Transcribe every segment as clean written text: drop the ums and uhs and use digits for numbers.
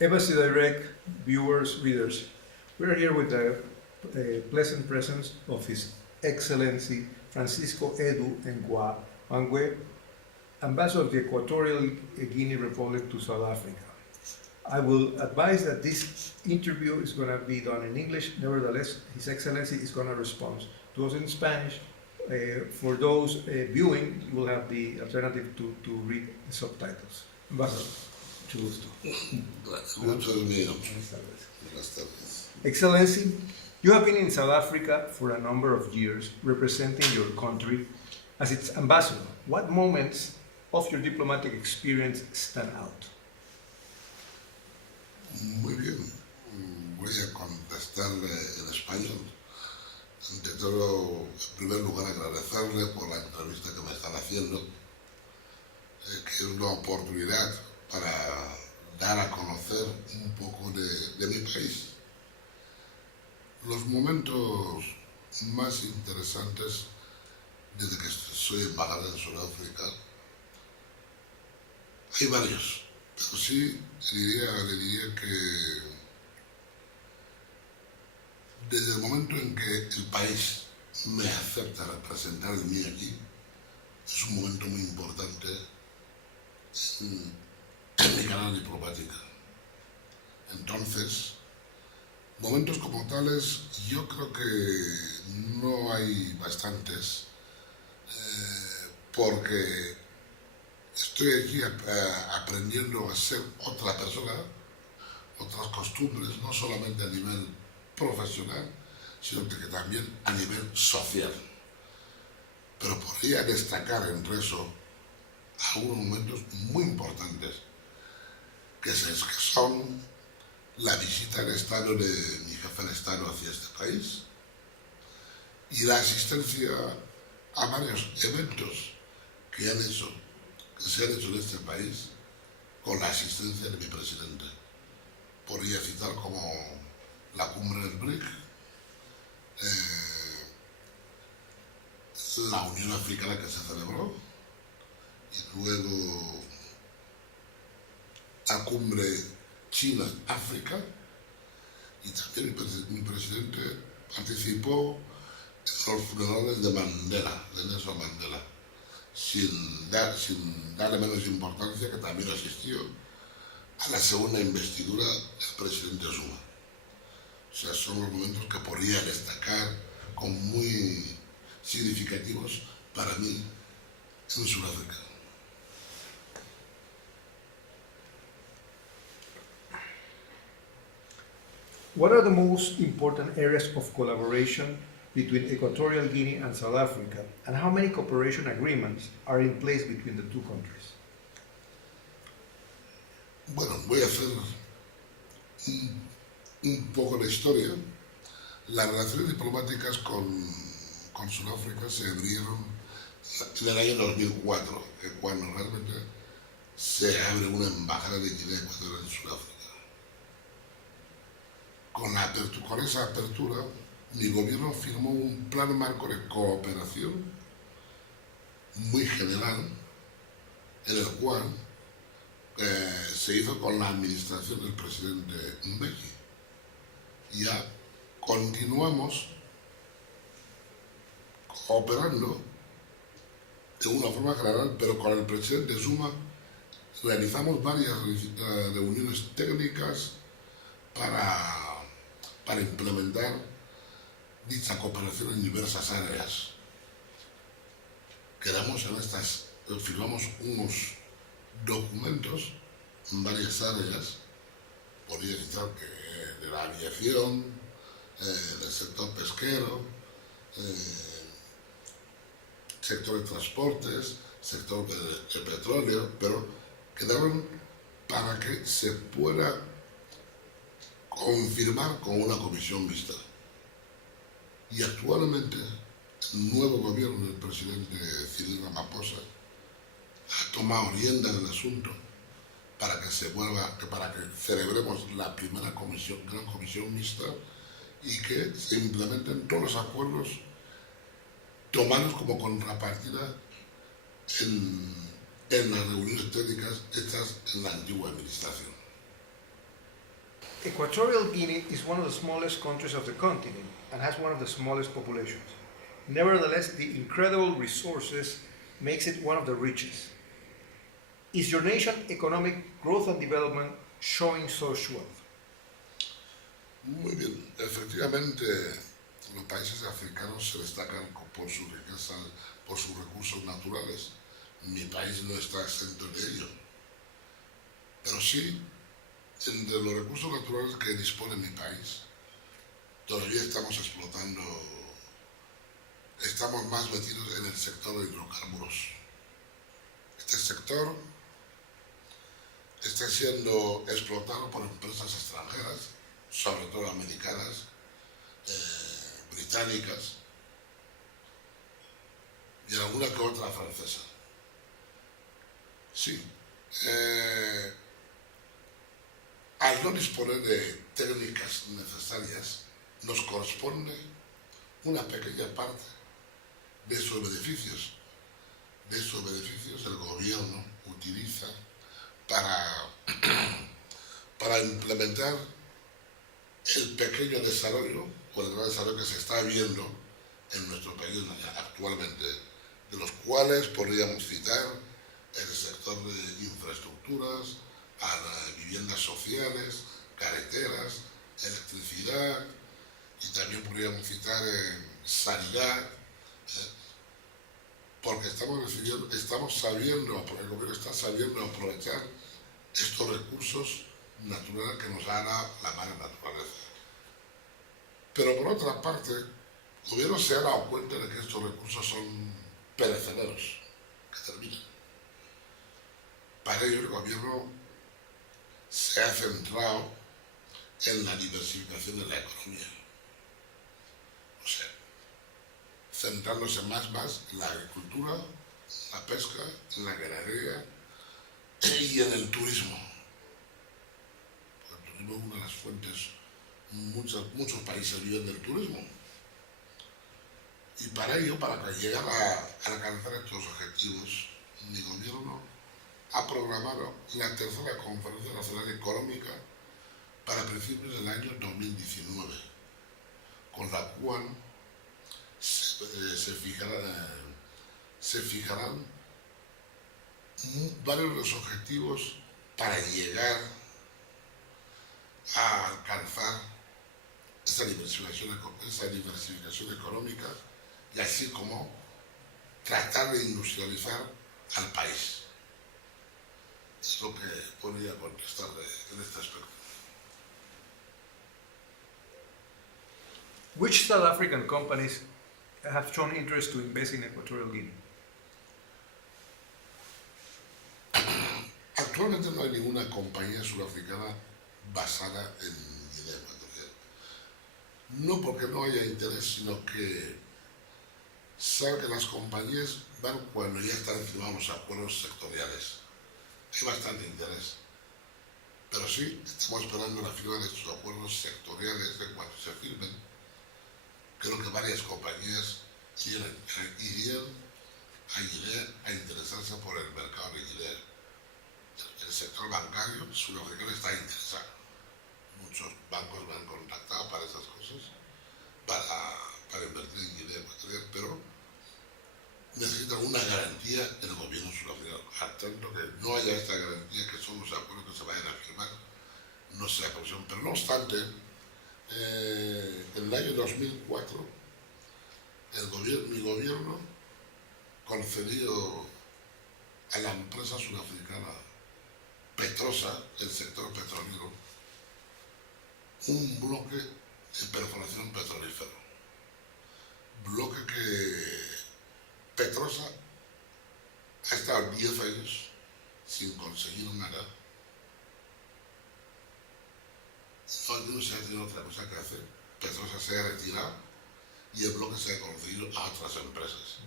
Embassy Direct viewers, readers, we are here with the pleasant presence of His Excellency Francisco Edu Ngwa, Ambassador of the Equatorial Guinea Republic to South Africa. I will advise that this interview is going to be done in English. Nevertheless, His Excellency is going to respond to us in Spanish. For those viewing, you will have the alternative to read the subtitles. Ambassador, mucho gusto. Mucho mío. Buenas tardes. Excellency, you have been in South Africa for a number of years, representing your country as its ambassador. What moments of your diplomatic experience stand out? Muy bien. Voy a contestarle en español. Ante todo, en primer lugar, agradecerle por la entrevista que me están haciendo, que es una oportunidad para dar a conocer un poco de mi país. Los momentos más interesantes desde que soy embajador en Sudáfrica, hay varios, pero sí le diría que desde el momento en que el país me acepta representar de mí aquí, es un momento muy importante en mi carrera diplomática. Entonces, momentos como tales, yo creo que no hay bastantes, porque estoy aquí aprendiendo a ser otra persona, otras costumbres, no solamente a nivel profesional, sino que también a nivel social. Pero podría destacar entre eso algunos momentos muy importantes, que son la visita al Estado de mi jefe de Estado hacia este país y la asistencia a varios eventos que se han hecho en este país con la asistencia de mi presidente. Podría citar como la cumbre del BRIC, la Unión Africana que se celebró, y luego la cumbre China-África, y también mi presidente participó en los funerales de Mandela, de Nelson Mandela, sin darle menos importancia que también asistió a la segunda investidura del presidente Zuma. O sea, son los momentos que podría destacar como muy significativos para mí en Sudáfrica. What are the most important areas of collaboration between Equatorial Guinea and South Africa, and how many cooperation agreements are in place between the two countries? Bueno, voy a hacer un poco de historia. Las relaciones diplomáticas con Sudáfrica se abrieron en el año 2004, cuando realmente se abre una embajada de Guinea Ecuatorial en Sudáfrica. Con esa apertura, mi gobierno firmó un plan marco de cooperación muy general, en el cual se hizo con la administración del presidente Mbeki. Ya continuamos cooperando de una forma general, pero con el presidente Zuma realizamos varias reuniones técnicas para implementar dicha cooperación en diversas áreas. Firmamos unos documentos en varias áreas, podría citar que de la aviación, del sector pesquero, sector de transportes, sector de petróleo, pero quedaron para que se pueda confirmar con una comisión mixta. Y actualmente el nuevo gobierno del presidente Cyril Ramaphosa ha tomado rienda del asunto para que celebremos la primera gran comisión mixta y que se implementen todos los acuerdos tomados como contrapartida en las reuniones técnicas hechas en la antigua administración. Equatorial Guinea is one of the smallest countries of the continent and has one of the smallest populations. Nevertheless, the incredible resources makes it one of the richest. Is your nation economic growth and development showing such wealth? Muy bien, efectivamente los países africanos se destacan por su riqueza, por sus recursos naturales. Mi país no está exento de ello. Pero sí, entre los recursos naturales que dispone mi país, todavía estamos explotando, estamos más metidos en el sector de hidrocarburos. Este sector está siendo explotado por empresas extranjeras, sobre todo americanas, británicas y alguna que otra francesa. Sí, al no disponer de técnicas necesarias, nos corresponde una pequeña parte de esos beneficios. De esos beneficios el gobierno utiliza para implementar el pequeño desarrollo o el gran desarrollo que se está viendo en nuestro país actualmente, de los cuales podríamos citar el sector de infraestructuras, a las viviendas sociales, carreteras, electricidad, y también podríamos citar sanidad, porque estamos sabiendo, el gobierno está sabiendo aprovechar estos recursos naturales que nos da la madre naturaleza. Pero por otra parte, el gobierno se ha dado cuenta de que estos recursos son perecederos, que terminan. Para ello el gobierno se ha centrado en la diversificación de la economía. O sea, centrándose más en la agricultura, la pesca, en la ganadería y en el turismo. El turismo es una de las fuentes, muchos países viven del turismo. Y para ello, para llegar a alcanzar estos objetivos, mi gobierno ha programado la tercera Conferencia Nacional Económica para principios del año 2019, con la cual se fijarán varios de los objetivos para llegar a alcanzar esa diversificación económica y así como tratar de industrializar al país. Es lo que podría contestar en este aspecto. Which South African companies have shown interest to invest in Equatorial Guinea? Actualmente no hay ninguna compañía sudafricana basada en Guinea Ecuatorial. No porque no haya interés, sino que saben que las compañías van cuando ya están firmados los acuerdos sectoriales. Hay bastante interés. Pero sí, estamos esperando la firma de estos acuerdos sectoriales de cuando se firmen. Creo que varias compañías irían a Guinea a interesarse por el mercado de Guinea. El sector bancario sudafricano está interesado. Muchos bancos me han contactado para esas cosas, para invertir en Guinea Ecuatorial, pero necesitan una garantía del gobierno sudafricano. Atento que no haya esta garantía, que son los acuerdos que se vayan a firmar, no sea posible. Pero no obstante, en el año 2004, mi gobierno concedió a la empresa sudafricana Petrosa, el sector petrolero, un bloque de perforación petrolífero. Bloque que Petrosa ha estado 10 años sin conseguir nada. No se ha tenido otra cosa que hacer. Petrosa se ha retirado y el bloque se ha concedido a otras empresas.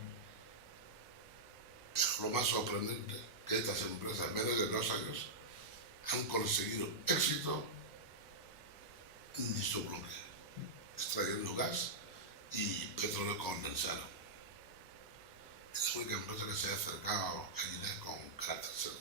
Pero lo más sorprendente es que estas empresas en menos de 2 años han conseguido éxito en dicho bloque, extrayendo gas y petróleo condensado. Es la única empresa que se ha acercado a Guinea con carácter serio.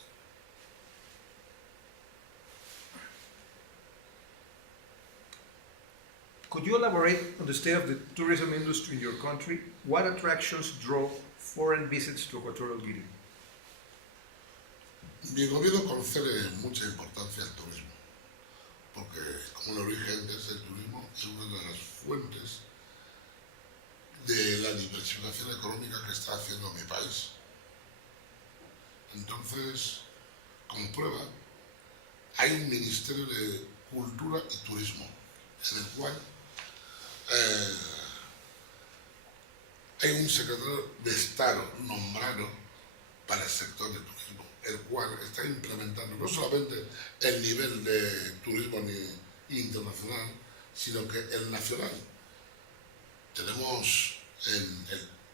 Could you elaborate on the state of the tourism industry in your country? What attractions draw foreign visits to Equatorial Guinea? Mi gobierno concede mucha importancia al turismo, porque, como lo dije antes, el turismo es una de las fuentes de la diversificación económica que está haciendo mi país. Entonces, como prueba, hay un Ministerio de Cultura y Turismo, en el cual hay un secretario de Estado nombrado para el sector del turismo, el cual está implementando no solamente el nivel de turismo internacional, sino que el nacional. Tenemos en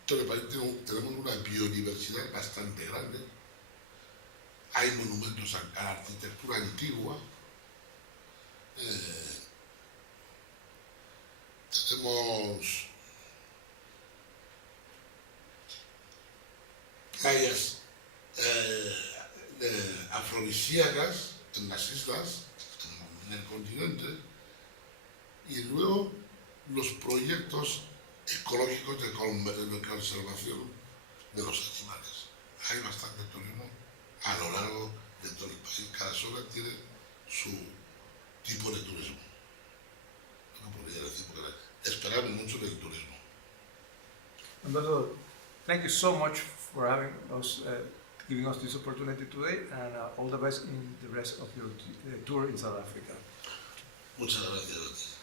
todo el país tenemos una biodiversidad bastante grande. Hay monumentos a la arquitectura antigua. Tenemos playas afrodisíacas en las islas, en el continente, y luego los proyectos ecológicos de conservación de los animales. Hay bastante turismo a lo largo de todo el país. Cada zona tiene su tipo de turismo. No podría decir, porque esperamos mucho del turismo. Ambassador, thank you so much for having us, giving us this opportunity today, and all the best in the rest of your tour in South Africa. Muchas gracias a ti.